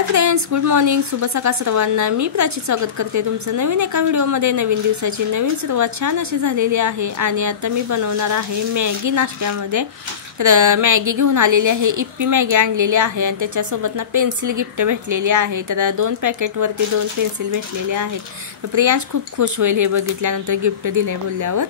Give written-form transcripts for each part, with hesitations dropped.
Hi friends, good morning, शुभ सकाळ सर्वांना। मी प्राची स्वागत करते तुमचं नवीन एका व्हिडिओमध्ये। नवीन दिवसाची नवीन सुरुवात छान अशी झालेली आहे आणि आता मी बनवणार आहे मॅगी नाश्त्यामध्ये। तर मॅगी घेऊन आलेली आहे, इप्पी मॅगी आणलेली आहे आणि त्याच्यासोबत ना पेन्सिल गिफ्ट भेटलेली आहे। तर 2 पॅकेटवरती 2 पेन्सिल भेटलेले आहेत। तर प्रियांश खूप खुश होईल हे बघितल्यानंतर, गिफ्ट दिले बोलल्यावर।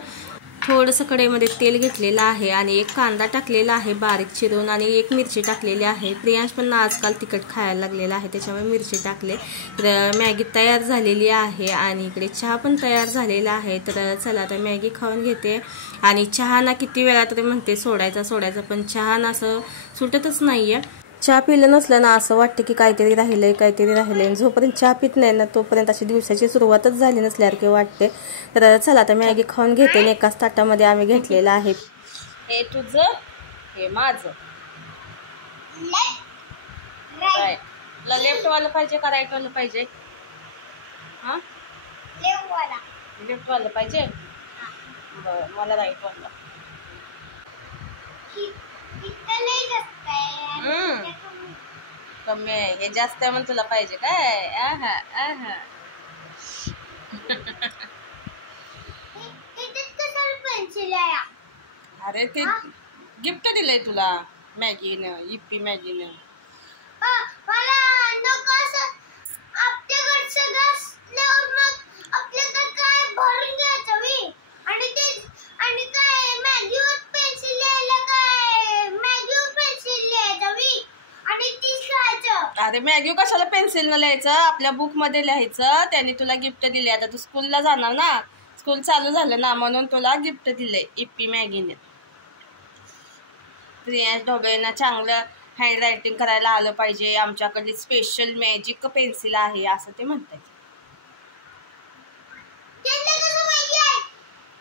थोडंसं कढईमध्ये तेल घेतलेलं आहे आणि एक कांदा टाकलेला आहे बारीक चिरून आणि एक मिरची टाकलेली आहे। प्रियांश पण आजकाल तिखट खायला लागलेला आहे त्याच्यामुळे मिरची टाकले। तर मॅगी तयार झालेली आहे आणि इकडे चहा पण तयार झालेला आहे। तर चला आता मॅगी खाऊन घेते। आणि चहा ना किती वेळा तरी म्हणते सोडायचा पण चहा ना असं सुटतच नाहीये। चहा पिलं नसलं ना असं वाटतं की काहीतरी राहिलंय। जोपर्यंत चहा पित नाही ना तोपर्यंत अशी दिवसाची सुरुवातच झाली नसल्यासारखे वाटते। तर चला आता मॅगी खाऊन घेते। एकाच ताटामध्ये आम्ही घेतलेला आहे। हे तुझं, हे माझं। तुला लेफ्ट वाला पाहिजे का राईट वाला पाहिजे? हा, लेफ्ट वाला पाहिजे। बरं, मला राईट वाला। कमी आहे, हे जास्त आहे म्हणून तुला पाहिजे काय? आहा आहा अरे ते गिफ्ट दिलंय तुला मॅगीनं, इप्पी मॅगीनं। अरे मॅगी कशाला पेन्सिल न लिहायचं, आपल्या बुक मध्ये लिहायचं। त्यांनी तुला गिफ्ट दिले। आता तू स्कूलला जाणार ना, स्कूल चालू झालं ना म्हणून तुला गिफ्ट दिले इप्पी मॅगीने। प्रियांश ढोबळेंना चांगलं हँड रायटिंग करायला आलं पाहिजे, आमच्याकडे स्पेशल मॅजिक पेन्सिल आहे असं ते म्हणतात।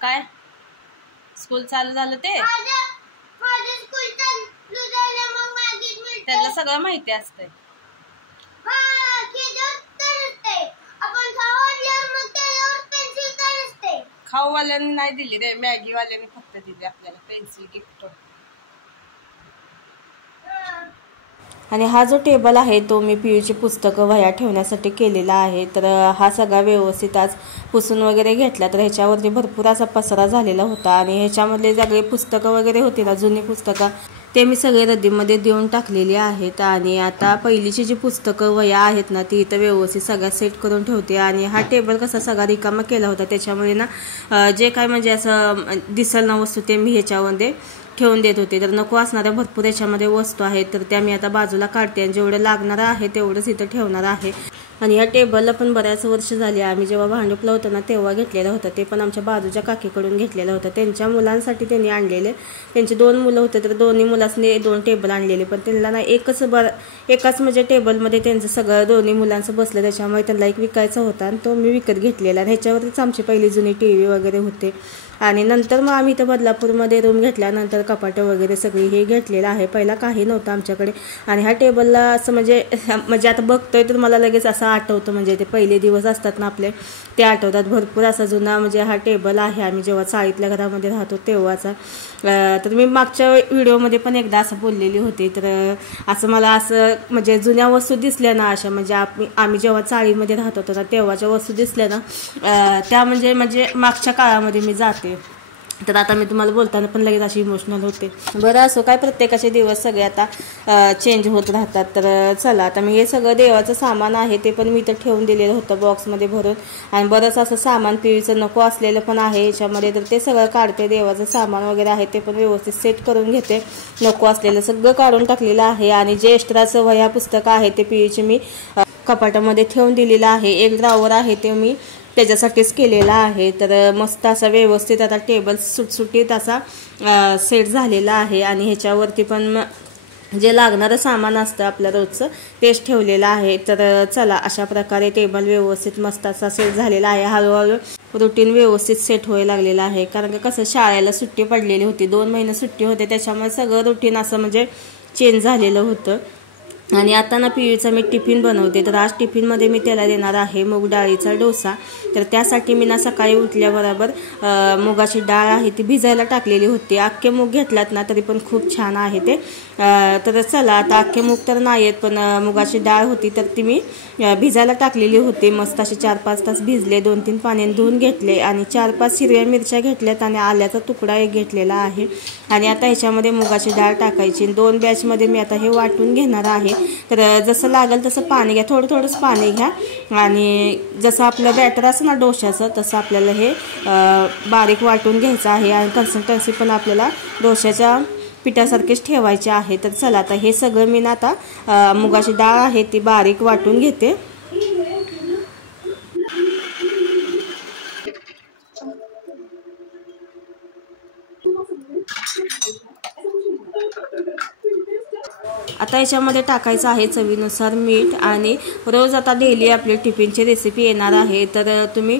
काय स्कूल चालू झालं ते त्यांना सगळं माहिती असतंय। खाऊवाल्यांनी नाही दिली रे, मॅगी वाल्यांनी फक्त दिली आपल्याला पेन्सिल गिफ्ट। आणि हा जो टेबल आहे तो मी पीयूची पुस्तकं वह्या ठेवण्यासाठी केलेला आहे। तर हा सगळा व्यवस्थित आज पुसून वगैरे घेतला। तर ह्याच्यावरती भरपूर असा पसरा झालेला होता आणि ह्याच्यामधले सगळे पुस्तकं वगैरे होती ना, जुनी पुस्तकं, ते मी सगळे रद्दीमध्ये देऊन टाकलेली आहेत। आणि आता पहिलीची जी पुस्तकं वह्या आहेत ना ती इथं व्यवस्थित सगळ्या सेट करून ठेवते। आणि हा टेबल कसा सगळा रिकामा केला होता त्याच्यामुळे ना जे काय म्हणजे असं दिसल ना वस्तू ते मी ह्याच्यामध्ये ठेवून देत होते। तर नको असणाऱ्या भरपूर याच्यामध्ये वस्तू आहेत तर त्या मी आता बाजूला काढते आणि जेवढं लागणार आहे तेवढंच इथं ठेवणार आहे। आणि या टेबलला पण बऱ्याच वर्ष झाली, आम्ही जेव्हा भांडुपला होतं ना तेव्हा घेतलेलं होतं। ते पण आमच्या बाजूच्या काकीकडून घेतलेलं होतं, त्यांच्या मुलांसाठी त्यांनी आणलेले। त्यांची 2 मुलं होते तर दोन्ही मुलांनी 2 टेबल आणलेले, पण त्यांना ना एकाच म्हणजे टेबलमध्ये त्यांचं सगळं दोन्ही मुलांचं बसलं त्याच्यामुळे त्यांना एक विकायचा होता आणि तो मी विकत घेतलेला। आणि ह्याच्यावरतीच आमची पहिली जुनी टीव्ही वगैरे होते। आणि नंतर मग आम्ही इथं बदलापूरमध्ये रूम घेतल्यानंतर कपाटं वगैरे सगळी हे घेतलेलं आहे। पहिला काही नव्हतं आमच्याकडे। आणि ह्या टेबलला असं म्हणजे आता बघतोय तर मला लगेच असं आठवतं, म्हणजे ते पहिले दिवस असतात ना आपले ते आठवतात। भरपूर असा जुना म्हणजे हा टेबल आहे, आम्ही जेव्हा चाळीतल्या घरामध्ये राहतो तेव्हाचा। तर मी मागच्या व्हिडिओमध्ये पण एकदा असं बोललेली होती। तर असं मला असं म्हणजे जुन्या वस्तू दिसल्या ना अशा, म्हणजे आम्ही जेव्हा चाळीमध्ये राहत होतो ना तेव्हाच्या वस्तू दिसल्या ना त्या म्हणजे मागच्या काळामध्ये मी जाते। तर आता मी तुम्हाला बोलताना पण लगेच अशी इमोशनल होते। बरं असो काय, प्रत्येकाचे दिवस सगळे आता चेंज होत राहतात। तर चला आता मी हे सगळं देवाचं सामान आहे ते पण मी इथं ठेवून दिलेलं होतं बॉक्समध्ये भरून। आणि बरंच असं सामान पिवीचं नको असलेलं पण आहे याच्यामध्ये, तर ते सगळं काढते। देवाचं सामान वगैरे आहे ते पण व्यवस्थित सेट करून घेते, नको असलेलं सगळं काढून टाकलेलं आहे। आणि जे एक्स्ट्राचं वह्या पुस्तकं आहे ते पिवीचे मी कपाटामध्ये ठेवून दिलेलं आहे। एक ड्रॉवर आहे ते मी त्याच्यासाठीच केलेला आहे। तर मस्त असा व्यवस्थित आता टेबल सुटसुटीत असा सेट झालेला आहे। आणि ह्याच्यावरती पण जे लागणारं सामान असतं आपल्या रोजचं तेच ठेवलेलं आहे। तर चला अशा प्रकारे टेबल व्यवस्थित मस्त असा सेट झालेला आहे। हळूहळू रुटीन व्यवस्थित सेट व्हायला लागलेलं आहे, कारण का कसं शाळेला सुट्टी पडलेली होती, 2 महिने सुट्टी होते त्याच्यामुळे सगळं रुटीन असं म्हणजे चेंज झालेलं होतं। आणि आता ना पियूचा मी टिफिन बनवते, तर आज टिफिनमध्ये मी त्याला देणार आहे मूग डाळीचा डोसा. तर त्यासाठी मी ना सकाळी उठल्याबरोबर मुगाची डाळ आहे ती भिजायला टाकलेली होती. अख्खे मूग घेतलात ना तरी पण खूप छान आहे ते. तर चला आता अख्खे मूग तर नाही आहेत, पण मुगाची डाळ होती तर ती मी भिजायला टाकलेली होती. मस्त असे 4-5 तास भिजले, 2-3 पाण्याने धुवून घेतले आणि 4-5 हिरव्या मिरच्या घेतल्यात आणि आल्याचा तुकडा एक घेतलेला आहे. आणि आता ह्याच्यामध्ये मुगाची डाळ टाकायची. 2 बॅचमध्ये मी आता हे वाटून घेणार आहे. तर जसं लागेल तसं पाणी घ्या, थोडंच पाणी घ्या आणि जसं आपलं बॅटर असं ना डोशाचं तसं आपल्याला हे बारीक वाटून घ्यायचं आहे. आणि कन्सिस्टन्सी पण आपल्याला डोशाच्या पिठासारखेच ठेवायचे आहे. तर चला आता हे सगळं मी ना आता मुगाची डाळ आहे ती बारीक वाटून घेते. आता याच्यामध्ये टाकायचं आहे चवीनुसार मीठ. आणि रोज आता डेली आपली टिफिनची रेसिपी येणार आहे, तर तुम्ही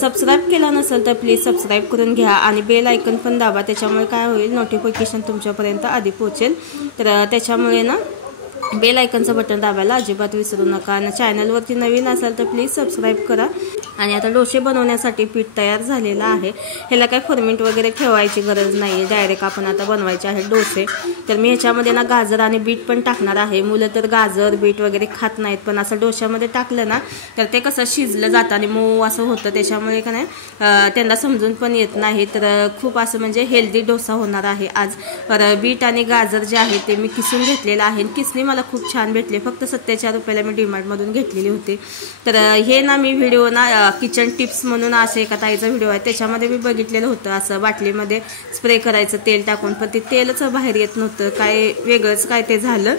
सबस्क्राईब केलं नसेल तर प्लीज सबस्क्राईब करून घ्या आणि बेल आयकन पण दाबा. त्याच्यामुळे काय होईल, नोटिफिकेशन तुमच्यापर्यंत आधी पोहोचेल. तर त्याच्यामुळे ना बेल आयकनचं बटन दाबायला अजिबात विसरू नका. आणि चॅनलवरती नवीन असाल तर प्लीज सबस्क्राईब करा. आणि आता डोसे बनवण्यासाठी पीठ तयार झालेलं आहे. ह्याला काही फर्मेंट वगैरे ठेवायची गरज नाही आहे, डायरेक्ट आपण आता बनवायचे आहेत डोसे. तर मी ह्याच्यामध्ये ना गाजर आणि बीट पण टाकणार आहे. मुलं तर गाजर बीट वगैरे खात नाहीत, पण असं डोशामध्ये टाकलं ना तर ते कसं शिजलं जातं आणि मऊ असं होतं. त्याच्यामुळे का नाही त्यांना समजून पण येत नाही. तर खूप असं म्हणजे हेल्दी डोसा होणार आहे आज. तर बीट आणि गाजर जे आहे ते मी किसून घेतलेलं आहे. किसणी मला खूप छान भेटले, फक्त 77 रुपयाला मी डीमार्टमधून घेतलेली होती. तर हे ना मी व्हिडिओ ना किचन टिप्स म्हणून असे एका ताईचा व्हिडिओ आहे, त्याच्यामध्ये मी बघितलेलं होतं असं बाटलीमध्ये स्प्रे करायचं तेल टाकून, पण ते तेलच बाहेर येत नव्हतं, काय वेगळंच काय ते झालं.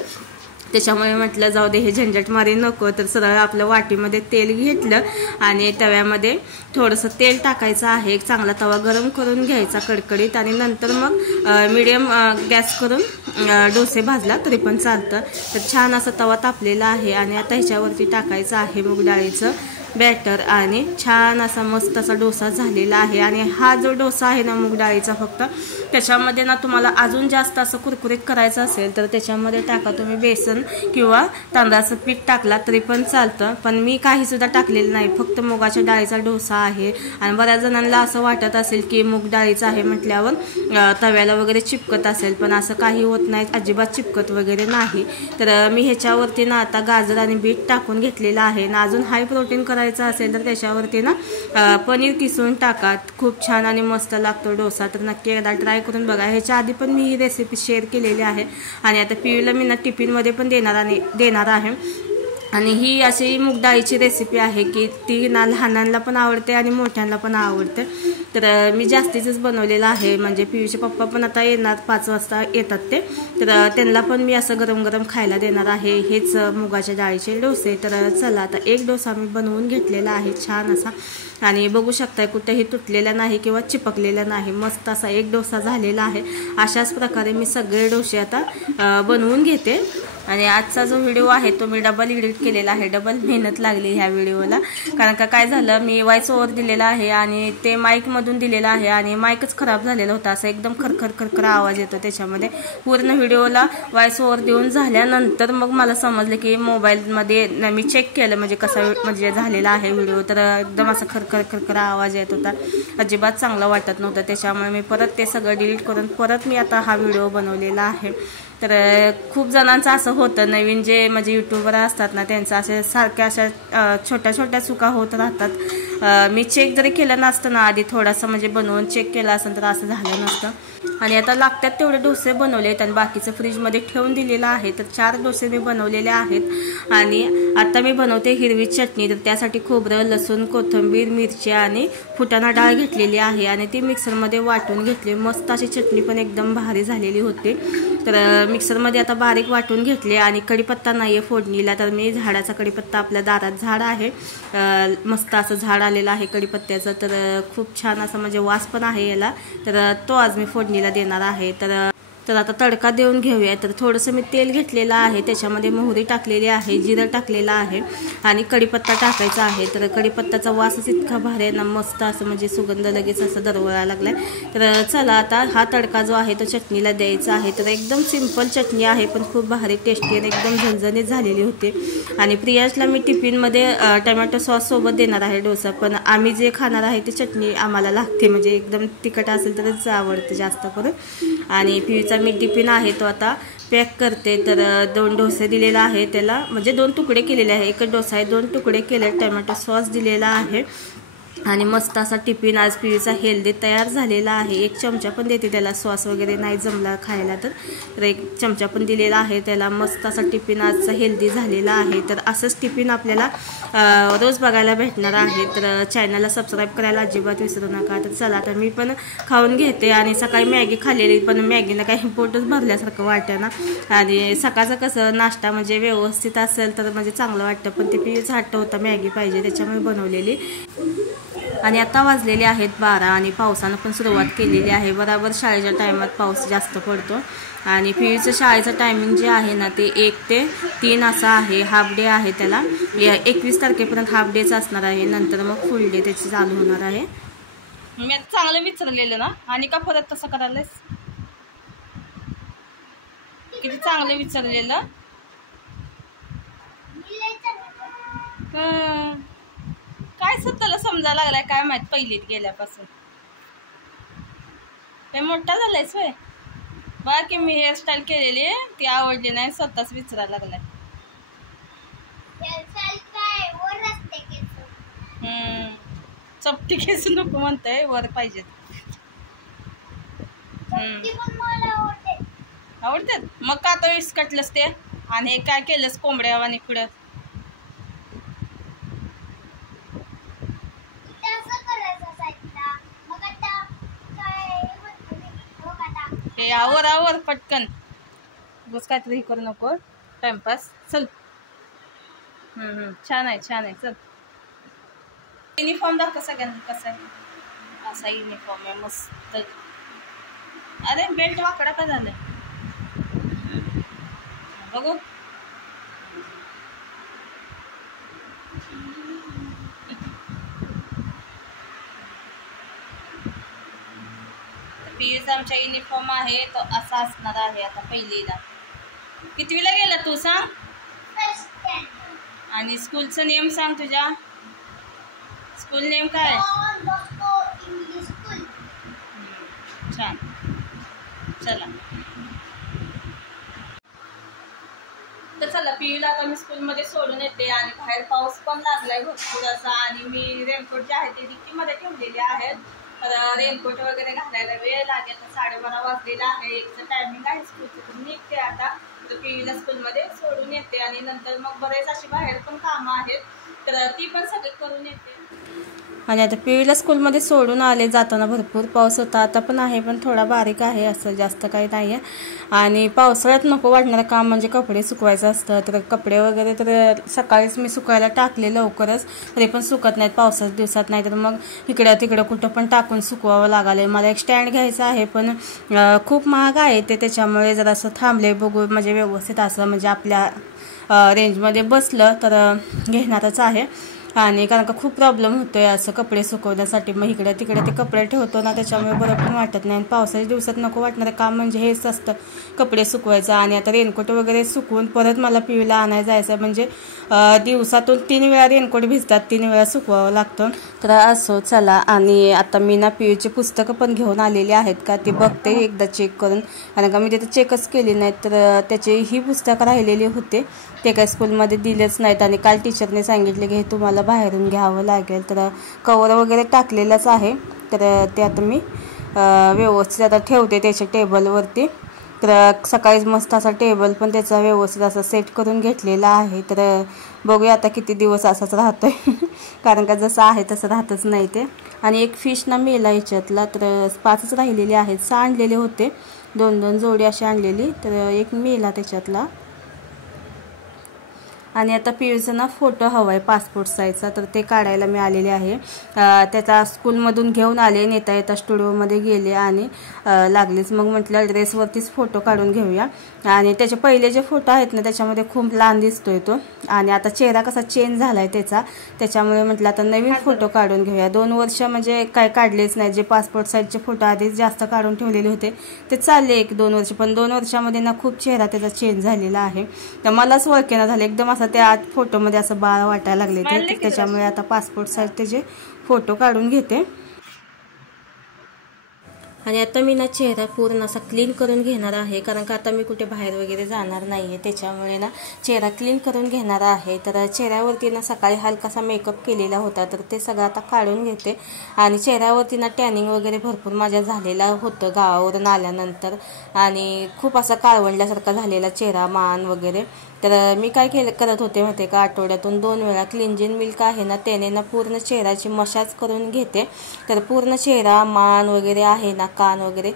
त्याच्यामुळे म्हटलं जाऊ दे हे झंझट मारी नको. तर सरळ आपलं वाटीमध्ये तेल घेतलं आणि तव्यामध्ये थोडंसं तेल टाकायचं आहे. चांगला तवा गरम करून घ्यायचा कडकडीत आणि नंतर मग मीडियम गॅस करून डोसे भाजला तरी पण चालतं. तर छान असा तवा तापलेला आहे आणि आता ह्याच्यावरती टाकायचं आहे मूग डाळीचं बॅटर आणि छान असा मस्त असा डोसा झालेला आहे. आणि हा जो डोसा आहे ना मूग डाळीचा, फक्त त्याच्यामध्ये ना तुम्हाला अजून जास्त असं कुरकुरीत करायचं असेल तर त्याच्यामध्ये टाका तुम्ही बेसन किंवा तांदळाचं पीठ टाकला तरी पण चालतं. पण मी काही सुद्धा टाकलेलं नाही, फक्त मुगाच्या डाळीचा डोसा आहे. आणि बऱ्याच जणांना असं वाटत असेल की मूग डाळीचं आहे म्हटल्यावर तव्याला वगैरे चिपकत असेल, पण असं काही होत नाही, अजिबात चिपकत वगैरे नाही. तर मी ह्याच्यावरती ना आता गाजर आणि बीट टाकून घेतलेलं आहे. ना अजून हाय प्रोटीन करायचं असेल तर त्याच्यावरती ना पनीर किसून टाका, खूप छान आणि मस्त लागतो डोसा. तर नक्की एकदा ट्राय करून बघा. ह्याच्या आधी पण मी ही रेसिपी शेअर केलेली आहे आणि आता पियूला मी ना टिफिनमध्ये पण देणार आहे. आणि ही अशी मूग डाळीची रेसिपी आहे की ती ना लहानांना पण आवडते आणि मोठ्यांना पण आवडते. तर मी जास्तीचंच बनवलेलं आहे, म्हणजे पियूचे पप्पा पण आता येणार, 5 वाजता येतात ते, तर त्यांना पण मी असं गरम गरम खायला देणार आहे हेच मुगाच्या डाळीचे डोसे. तर चला आता एक डोसा मी बनवून घेतलेला आहे छान असा आणि बघू शकताय कुठेही तुटलेला नाही किंवा चिपकलेला नाही, मस्त असा एक डोसा झालेला आहे. अशाच प्रकारे मी सगळे डोसे आता बनवून घेते. आणि आजचा जो व्हिडिओ आहे तो मी डबल एडिट केलेला आहे, डबल मेहनत लागली ह्या व्हिडिओला. कारण का काय झालं, मी व्हॉइस ओव्हर दिलेला आहे आणि ते माईकमधून दिलेलं आहे आणि माईकच खराब झालेला होता, असं एकदम खरखर खरखर आवाज येतो त्याच्यामध्ये. पूर्ण व्हिडिओला व्हॉइस ओव्हर देऊन झाल्यानंतर मग मला समजलं की मोबाईलमध्ये मी चेक केलं म्हणजे कसा म्हणजे झालेला आहे व्हिडिओ, तर एकदम असं खरखर खरखर आवाज येत होता, अजिबात चांगलं वाटत नव्हतं. त्याच्यामुळे मी परत ते सगळं डिलीट करून परत मी आता हा व्हिडिओ बनवलेला आहे. तर खूप जणांचं असं होतं, नवीन जे म्हणजे यूट्यूबर असतात ना त्यांचं असे सारख्या अशा छोट्या छोट्या चुका होत राहतात. मी चेक जरी केलं नसतं ना आधी थोडासा म्हणजे बनवून चेक केलं असेल तर असं झालं नसतं. आणि आता लागतात तेवढे डोसे बनवलेत आणि बाकीचं फ्रीजमध्ये ठेवून दिलेलं आहे. तर 4 डोसे मी बनवलेले आहेत आणि आता मी बनवते हिरवी चटणी. तर त्यासाठी खोबरं, लसूण, कोथिंबीर, मिरची आणि फुटाणा डाळ घेतलेली आहे आणि ती मिक्सरमध्ये वाटून घेतली. मस्त अशी चटणी पण एकदम भारी झालेली होती. तर मिक्सरमध्ये आता बारीक वाटून घेतले आणि कढीपत्ता नाही आहे फोडणीला, तर मी झाडाचा कढीपत्ता, आपल्या दारात झाड आहे, मस्त असं झाड आलेलं आहे कढीपत्त्याचं, तर खूप छान असं म्हणजे वास पण आहे याला, तर तो आज मी फोडणीला देणार आहे. तर तर आता तडका देऊन घेऊया. तर थोडंसं मी तेल घेतलेलं आहे, त्याच्यामध्ये मोहरी टाकलेली आहे, जिरं टाकलेलं आहे आणि कढीपत्ता टाकायचा आहे. तर कढीपत्ताचा वासच इतका भारी आहे ना, मस्त असं म्हणजे सुगंध लगेच असं दरवळायला लागलाय. तर चला आता हा तडका जो आहे तो चटणीला द्यायचा आहे. तर एकदम सिंपल चटणी आहे पण खूप भारी टेस्टी आणि एकदम झणझणीत झालेली होती. आणि प्रियाजला मी टिफिनमध्ये टमॅटो सॉस सोबत देणार आहे डोसा, पण आम्ही जे खाणार आहे ते चटणी आम्हाला लागते, म्हणजे एकदम तिखट असेल तरच आवडतं जास्त करून. आणि पियूचा मी टिफिन आहे तो आता पॅक करते. तर 2 डोसे दिलेला आहे त्याला, म्हणजे 2 तुकडे केलेले आहे, एकच डोसा आहे, 2 तुकडे केले, टमॅटो सॉस दिलेला आहे आणि मस्त असा टिफिन आज पियूचा हेल्दी तयार झालेला आहे. 1 चमचा पण देते त्याला, सॉस वगैरे नाही जमला खायला तर 1 चमचा पण दिलेला आहे त्याला. मस्त असा टिफिन आजचा हेल्दी झालेला आहे. तर असंच टिफिन आपल्याला रोज बघायला भेटणार आहे. तर चॅनलला सबस्क्राईब करायला अजिबात विसरू नका. तर चला आता मी पण खाऊन घेते. आणि सकाळी मॅगी खाल्लेली पण मॅगीनं काही पोटच भरल्यासारखं वाटतं ना, आणि सकाळचं कसं नाश्ता म्हणजे व्यवस्थित असेल तर म्हणजे चांगलं वाटतं, पण ते पियूचा हट्ट होता मॅगी पाहिजे त्याच्यामुळे बनवलेली. आणि आता वाजलेले आहेत 12 आणि पावसानं पण सुरुवात केलेली आहे. बरोबर शाळेच्या टायमात पाऊस जास्त पडतो. आणि पियूचं शाळेचं टायमिंग जे आहे ना ते 1 ते 3 असं आहे, हाफ डे आहे त्याला. 21 तारखेपर्यंत हाफ डेच असणार आहे, नंतर मग फुल डे त्याची चालू होणार आहे. मी चांगलं विचारलेलं ना, आणि का परत तसं करायलास? किती चांगलं विचारलेलं. काय स्वतःला समजायला लागलाय काय माहित पहिलीत गेल्यापासून. ते मोठा झालायस वय बघा की मी हेअरस्टाईल केलेली ती आवडली नाही, स्वतःच विचारायला लागलाय. चपटी केस नको म्हणताय, वर पाहिजेत. आवडतात मग का आता विस्कटलंस ते, आणि हे काय केलंस कोंबड्या आणि पुढं. हे आवर पटकन, बस काहीतरी करू नको टाइमपास. चल छान आहे छान आहे. चल युनिफॉर्म दाखव सगळ्यांना कसा आहे. असा युनिफॉर्म आहे मस्त. अरे बेल्ट वाकडा का झालाय बघू. पियूचा आमच्या युनिफॉर्म आहे तो असा असणार आहे. आता पहिलीला. कितवीला गेला तू सांग, आणि स्कूलचं नेम सांग. तुझ्या स्कूल नेम काय? छान. चला तर चला पियूला आता मी स्कूलमध्ये सोडून येते. आणि बाहेर पाऊस पण लागलाय भरपूर असा, आणि मी रेनकोट जे आहे ते डिक्कीमध्ये ठेवलेले आहेत. तर रेनकोट वगैरे घालायला वेळ लागेल. तर 12:30 वाजलेला आहे, 1चं टायमिंग आहे स्कूलचं. तर निघते आता. तर पियूला स्कूलमध्ये सोडून येते आणि नंतर मग बरेच अशी बाहेर पण कामं आहेत, तर ती पण सगळे करून येते. आणि आता पियूला स्कूलमध्ये सोडून आले. जाताना भरपूर पाऊस होता, आता पण आहे पण थोडा बारीक आहे, असं जास्त काही नाही आहे. आणि पावसाळ्यात नको वाटणारं काम म्हणजे कपडे सुकवायचं असतं. तर कपडे वगैरे तर सकाळीच मी सुकायला टाकले लवकरच, तरी पण सुकत नाहीत पावसाच्या दिवसात. नाही तर मग इकडं तिकडं कुठं पण टाकून सुकवावं लागले. मला एक स्टँड घ्यायचं आहे पण खूप महाग आहे ते, त्याच्यामुळे जर असं थांबले बघू म्हणजे व्यवस्थित असं म्हणजे आपल्या रेंजमध्ये बसलं तर घेणारच आहे. आणि कारण का खूप प्रॉब्लेम होतो आहे असं कपडे सुकवण्यासाठी. मग इकडे तिकडे ते कपडे ठेवतो ना, त्याच्यामुळे बरं पण वाटत नाही. पावसाच्या दिवसात नको वाटणारं काम म्हणजे हेच असतं, कपडे सुकवायचं. आणि आता रेनकोट वगैरे सुकवून परत मला पियूला आणायला जायचं, म्हणजे दिवसातून 3 वेळा रेनकोट भिजतात, 3 वेळा सुकवावं लागतं. तर असो चला. आणि आता मी ना पियूची पुस्तकं पण घेऊन आलेली आहेत का ती बघते एकदा चेक करून, कारण का मी तिथे चेकच केली नाहीत. तर त्याची ही पुस्तकं राहिलेली होते, ते काय स्कूलमध्ये दिलेच नाहीत. आणि काल टीचरने सांगितले की हे तुम्हाला बाहेरून घ्यावं लागेल. तर कवर वगैरे टाकलेलंच आहे, तर ते आता मी व्यवस्थित आता ठेवते त्याच्या टेबलवरती. तर सकाळीच मस्त असा टेबल पण त्याचा व्यवस्थित असा सेट करून घेतलेला आहे. तर बघूया आता किती दिवस असाच राहतोय कारण का जसं आहे तसं राहतच नाही ते. आणि एक फिश ना मेला याच्यातला, तर 5च राहिलेले आहेत. 6 आणलेले होते, 2-2 जोडी अशी आणलेली, तर एक मेला त्याच्यातला. आणि आता पियूचा ना फोटो हवा आहे पासपोर्ट साईजचा, तर ते काढायला मी आलेले आहे. त्याचा स्कूलमधून घेऊन आले, नेता येता स्टुडिओमध्ये गेले आणि लागलीच मग म्हटलं ड्रेसवरतीच फोटो काढून घेऊया. आणि त्याचे पहिले जे फोटो आहेत ना त्याच्यामध्ये खूप लहान दिसतोय तो, आणि आता चेहरा कसा चेंज झालाय त्याचा, त्याच्यामुळे म्हटलं आता नवीन फोटो काढून घेऊया. 2 वर्ष म्हणजे काय काढलेच नाही. जे पासपोर्ट साईजचे फोटो आधीच जास्त काढून ठेवलेले होते ते चालले 1-2 वर्ष, पण 2 वर्षामध्ये ना खूप चेहरा त्याचा चेंज झालेला आहे. तर मलाच ओळखेना झालं, एकदम असं त्या आत फोटोमध्ये असं बाळ वाटायला लागले ते, त्याच्यामुळे आता पासपोर्ट साईज त्याचे फोटो काढून घेते. आणि आता मी ना चेहरा पूर्ण असा क्लीन करून घेणार आहे, कारण का आता मी कुठे बाहेर वगैरे जाणार नाही आहे, त्याच्यामुळे ना चेहरा क्लीन करून घेणार आहे. तर चेहऱ्यावरती ना सकाळी हलकासा मेकअप केलेला होता, तर ते सगळं आता काढून घेते. आणि चेहऱ्यावरती ना टॅनिंग वगैरे भरपूर माझ्या झालेला होतं गावावरून आल्यानंतर, आणि खूप असा काळवंडल्यासारखा झालेला चेहरा, मान वगैरे. तर मी काय करत होते माहिती का, आठवड्यातून 2 वेळा क्लिंजिंग मिल्क आहे ना त्याने ना पूर्ण चेहऱ्याची मसाज करून घेते. तर पूर्ण चेहरा, मान वगैरे आहे ना, कान वगैरे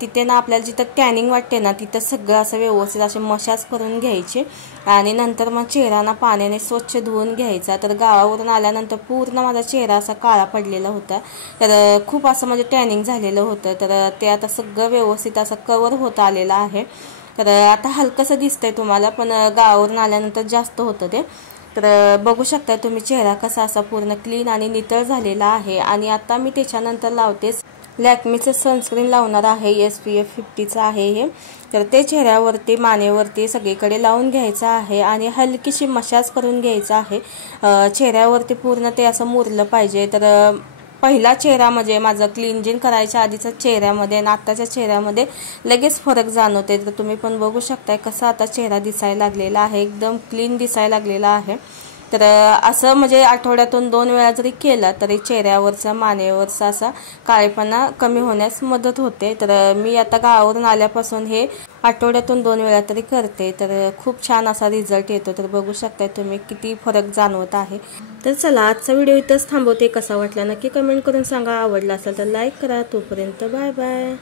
तिथे ना आपल्याला जिथं टॅनिंग वाटते ना तिथं सगळं असं व्यवस्थित असे मसाज करून घ्यायचे. आणि नंतर मग चेहरा ना पाण्याने स्वच्छ धुवून घ्यायचा. तर गावावरून आल्यानंतर पूर्ण माझा चेहरा असा काळा पडलेला होता, तर खूप असं म्हणजे टॅनिंग झालेलं होतं. तर ते आता सगळं व्यवस्थित असं कवर होत आलेलं आहे. तर आता हलकंसं दिसतंय तुम्हाला, पण गावावरून आल्यानंतर जास्त होतं ते. तर बघू शकता तुम्ही चेहरा कसा असा पूर्ण क्लीन आणि नितळ झालेला आहे. आणि आता मी त्याच्यानंतर लावते लॅक्मेचं सनस्क्रीन लावणार आहे, SPF 50चं आहे हे. तर ते चेहऱ्यावरती, मानेवरती सगळीकडे लावून घ्यायचं आहे आणि हलकीशी मसाज करून घ्यायचं आहे. चेहऱ्यावरती पूर्ण ते असं मुरलं पाहिजे. तर पहिला चेहरा म्हणजे माझं क्लिंजिंग करायच्या आधीचा चेहऱ्यामध्ये आणि आत्ताच्या चेहऱ्यामध्ये लगेच फरक जाणवते. तर तुम्ही पण बघू शकताय कसा आता चेहरा दिसायला लागलेला आहे, एकदम क्लीन दिसायला लागलेला आहे. तर असं म्हणजे आठवड्यातून 2 वेळा जरी केलं तरी चेहऱ्यावरचा, मानेवरचा असा काळेपणा कमी होण्यास मदत होते. तर मी आता गावावरून आल्यापासून हे आठवड्यातून 2 वेळा तरी करते. तर खूप छान असा रिझल्ट येतो. तर बघू शकताय तुम्ही किती फरक जाणवत आहे. तर चला आजचा व्हिडिओ इथंच थांबवते. कसा वाटला नक्की कमेंट करून सांगा. आवडला असेल तर लाईक करा. तोपर्यंत बाय बाय.